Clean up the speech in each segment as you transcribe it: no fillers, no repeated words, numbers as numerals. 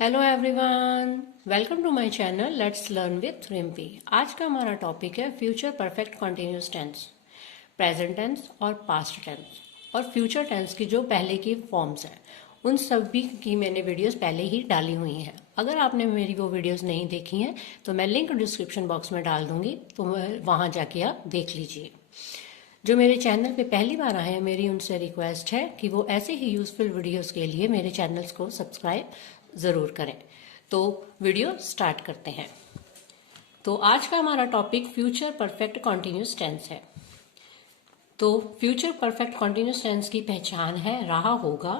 Hello everyone, welcome to my channel let's learn with Rimpi. आज का हमारा टॉपिक है future perfect continuous tense, present tense और past tense और फ्यूचर टेंस की जो पहले की फॉर्म्स हैं उन सभी की मैंने वीडियोस पहले ही डाली हुई हैं। अगर आपने मेरी वो वीडियोस नहीं देखी हैं तो मैं लिंक डिस्क्रिप्शन बॉक्स में डाल दूंगी, तो वहां जाके आप देख लीजिए। जो मेरे चैनल पे पहली बार आए हैं, मेरी उनसे रिक्वेस्ट है कि वो ऐसे ही यूजफुल वीडियोस के लिए मेरे चैनल्स को सब्सक्राइब ज़रूर करें। तो वीडियो स्टार्ट करते हैं। तो आज का हमारा topic future perfect continuous tense है। तो फ्यूचर परफेक्ट कॉन्टिन्यूस टेंस की पहचान है रहा होगा,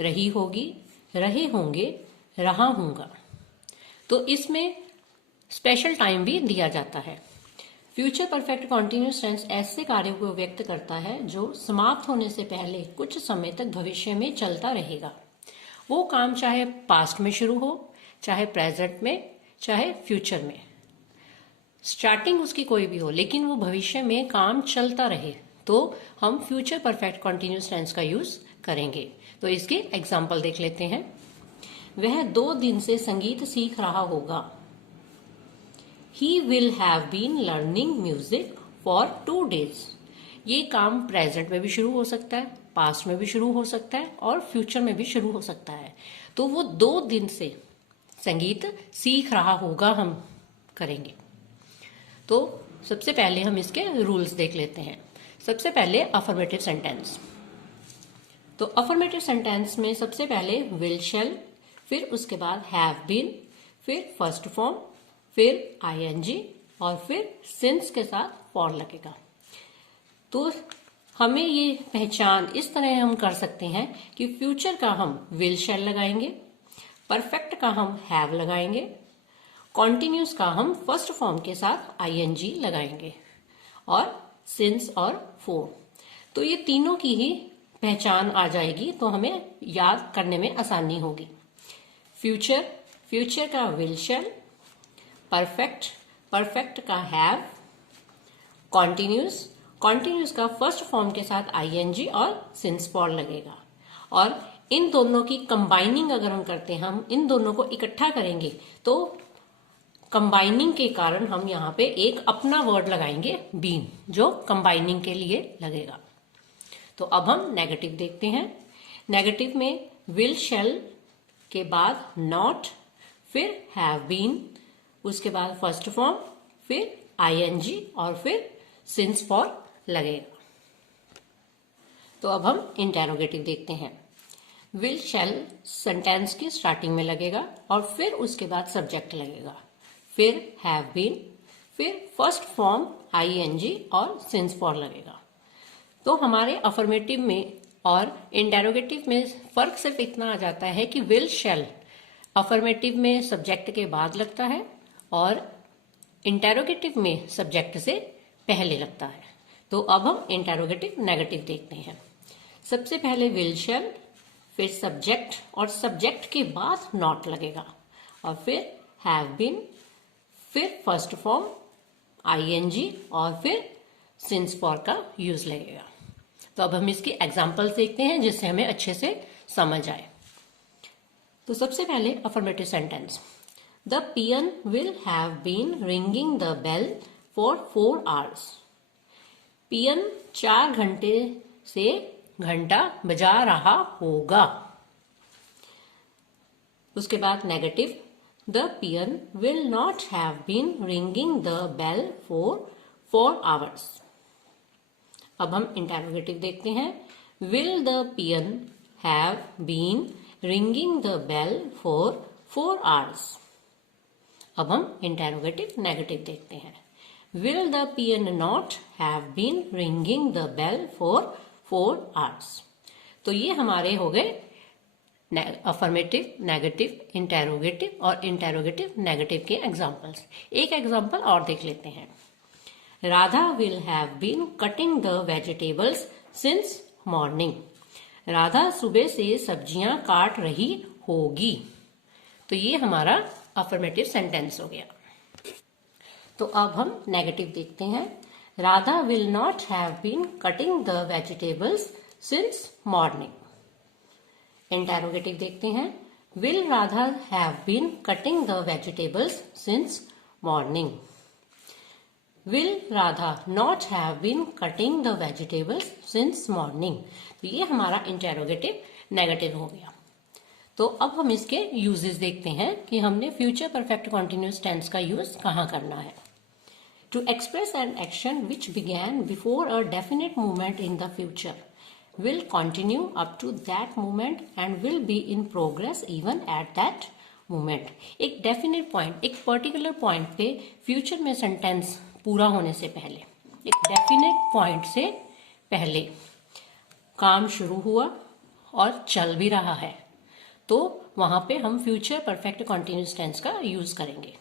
रही होगी, रहे होंगे, रहा हूंगा। तो इसमें स्पेशल टाइम भी दिया जाता है। फ्यूचर परफेक्ट कॉन्टिन्यूस टेंस ऐसे कार्यों को व्यक्त करता है जो समाप्त होने से पहले कुछ समय तक भविष्य में चलता रहेगा। वो काम चाहे पास्ट में शुरू हो, चाहे प्रेजेंट में, चाहे फ्यूचर में, स्टार्टिंग उसकी कोई भी हो, लेकिन वो भविष्य में काम चलता रहे, तो हम फ्यूचर परफेक्ट कॉन्टिन्यूस टेंस का यूज करेंगे। तो इसके एग्जाम्पल देख लेते हैं। वह 2 दिन से संगीत सीख रहा होगा। He will have been learning music for 2 days. ये काम प्रेजेंट में भी शुरू हो सकता है, पास्ट में भी शुरू हो सकता है और फ्यूचर में भी शुरू हो सकता है। तो वो 2 दिन से संगीत सीख रहा होगा हम करेंगे। तो सबसे पहले हम इसके रूल्स देख लेते हैं। सबसे पहले अफर्मेटिव सेंटेंस। तो अफर्मेटिव सेंटेंस में सबसे पहले विल शैल, फिर उसके बाद हैव बीन, फिर फर्स्ट फॉर्म, फिर आईएनजी और फिर सिंस के साथ फॉर लगेगा। तो हमें ये पहचान इस तरह हम कर सकते हैं कि फ्यूचर का हम विल शैल लगाएंगे, परफेक्ट का हम हैव लगाएंगे, कॉन्टिन्यूस का हम फर्स्ट फॉर्म के साथ आईएनजी लगाएंगे और सिंस और फॉर। तो ये तीनों की ही पहचान आ जाएगी, तो हमें याद करने में आसानी होगी। फ्यूचर का विल शैल, परफेक्ट का हैव, कॉन्टिन्यूस का फर्स्ट फॉर्म के साथ आईएनजी और सिंस फॉर लगेगा। और इन दोनों की कंबाइनिंग अगर हम करते हैं, हम इन दोनों को इकट्ठा करेंगे, तो कंबाइनिंग के कारण हम यहाँ पे एक अपना वर्ड लगाएंगे बीन, जो कंबाइनिंग के लिए लगेगा। तो अब हम नेगेटिव देखते हैं। नेगेटिव में विल शैल के बाद नॉट, फिर हैव बीन, उसके बाद फर्स्ट फॉर्म, फिर आईएनजी और फिर सिंस फॉर लगेगा। तो अब हम इंटेरोगेटिव देखते हैं। विल शैल सेंटेंस की स्टार्टिंग में लगेगा और फिर उसके बाद सब्जेक्ट लगेगा, फिर हैव बीन, फिर फर्स्ट फॉर्म आईएनजी और सिंस फॉर लगेगा। तो हमारे अफर्मेटिव में और इंटेरोगेटिव में फर्क सिर्फ इतना आ जाता है कि विल शैल अफर्मेटिव में सब्जेक्ट के बाद लगता है और इंटेरोगेटिव में सब्जेक्ट से पहले लगता है। तो अब हम इंटेरोगेटिव नेगेटिव देखते हैं। सबसे पहले विल शैल, फिर सब्जेक्ट और सब्जेक्ट के बाद नॉट लगेगा और फिर हैव बीन, फिर फर्स्ट फॉर्म आईएनजी और फिर सिंस फॉर का यूज लगेगा। तो अब हम इसकी एग्जांपल्स देखते हैं जिससे हमें अच्छे से समझ आए। तो सबसे पहले affirmative sentence. The peon will have been ringing the bell for 4 hours. पियन 4 घंटे से घंटा बजा रहा होगा। उसके बाद negative, The peon will not have been ringing the bell for 4 hours. अब हम इंटेरोगेटिव देखते हैं। Will the peon have been ringing the bell for 4 hours? अब हम इंटेरोगेटिव नेगेटिव देखते हैं। Will the peon not have been ringing the bell for 4 hours? तो ये हमारे हो गए अफर्मेटिव, नेगेटिव, इंटेरोगेटिव और इंटेरोगेटिव नेगेटिव के एग्जांपल्स। एक एग्जांपल और देख लेते हैं। Radha will have been cutting the vegetables since morning. Radha सुबह से सब्जियां काट रही होगी। तो ये हमारा अफर्मेटिव सेंटेंस हो गया। तो अब हम नेगेटिव देखते हैं। Radha will not have been cutting the vegetables since morning. Interrogative देखते हैं। Will Radha have been cutting the vegetables since morning? Will Radha not have been cutting the vegetables since morning? तो ये हमारा इंटेरोगेटिव नेगेटिव हो गया। तो अब हम इसके यूजेस देखते हैं कि हमने फ्यूचर परफेक्ट कॉन्टिन्यूस टेंस का यूज कहाँ करना है। To express an action which began before a definite movement in the future will continue up to that moment and will be in progress even at that moment। एक definite point, एक particular point पे future में sentence पूरा होने से पहले, एक definite point से पहले काम शुरू हुआ और चल भी रहा है, तो वहां पे हम फ्यूचर परफेक्ट कॉन्टिन्यूस टेंस का यूज करेंगे।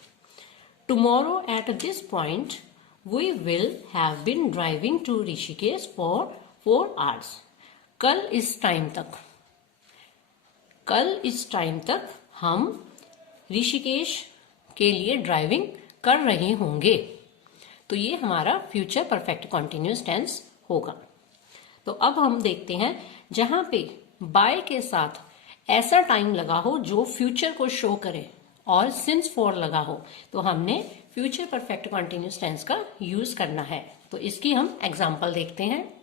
Tomorrow at this point we will have been driving to Rishikesh for 4 hours। कल इस टाइम तक हम ऋषिकेश के लिए ड्राइविंग कर रहे होंगे। तो ये हमारा फ्यूचर परफेक्ट कॉन्टिन्यूस टेंस होगा। तो अब हम देखते हैं जहां पे बाय के साथ ऐसा टाइम लगा हो जो फ्यूचर को शो करे और सिंस फॉर लगा हो, तो हमने फ्यूचर परफेक्ट कॉन्टिन्यूस टेंस का यूज करना है। तो इसकी हम एग्जाम्पल देखते हैं।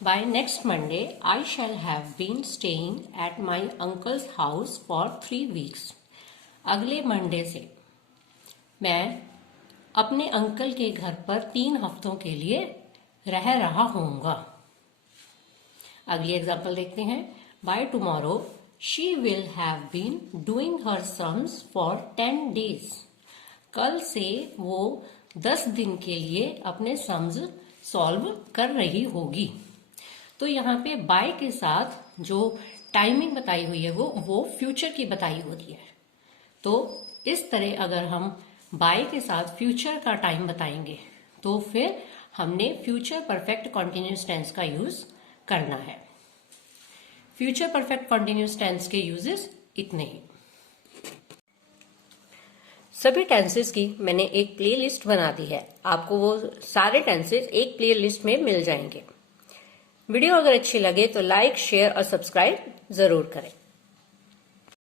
By next Monday, I shall have been staying at my uncle's house for 3 weeks। अगले मंडे से मैं अपने अंकल के घर पर 3 हफ्तों के लिए रह रहा होऊंगा। अगली एग्जाम्पल देखते हैं। By tomorrow, she will have been doing her sums for 10 days। कल से वो 10 दिन के लिए अपने सम्स सॉल्व कर रही होगी। तो यहाँ पे बाय के साथ जो टाइमिंग बताई हुई है वो फ्यूचर की बताई होती है। तो इस तरह अगर हम बाय के साथ फ्यूचर का टाइम बताएंगे तो फिर हमने फ्यूचर परफेक्ट कॉन्टिन्यूस टेंस का यूज करना है। फ्यूचर परफेक्ट कॉन्टिन्यूस टेंस के यूजेस इतने ही। सभी टेंसेस की मैंने एक प्लेलिस्ट बना दी है, आपको वो सारे टेंसेस एक प्लेलिस्ट में मिल जाएंगे। वीडियो अगर अच्छी लगे तो लाइक, शेयर और सब्सक्राइब जरूर करें।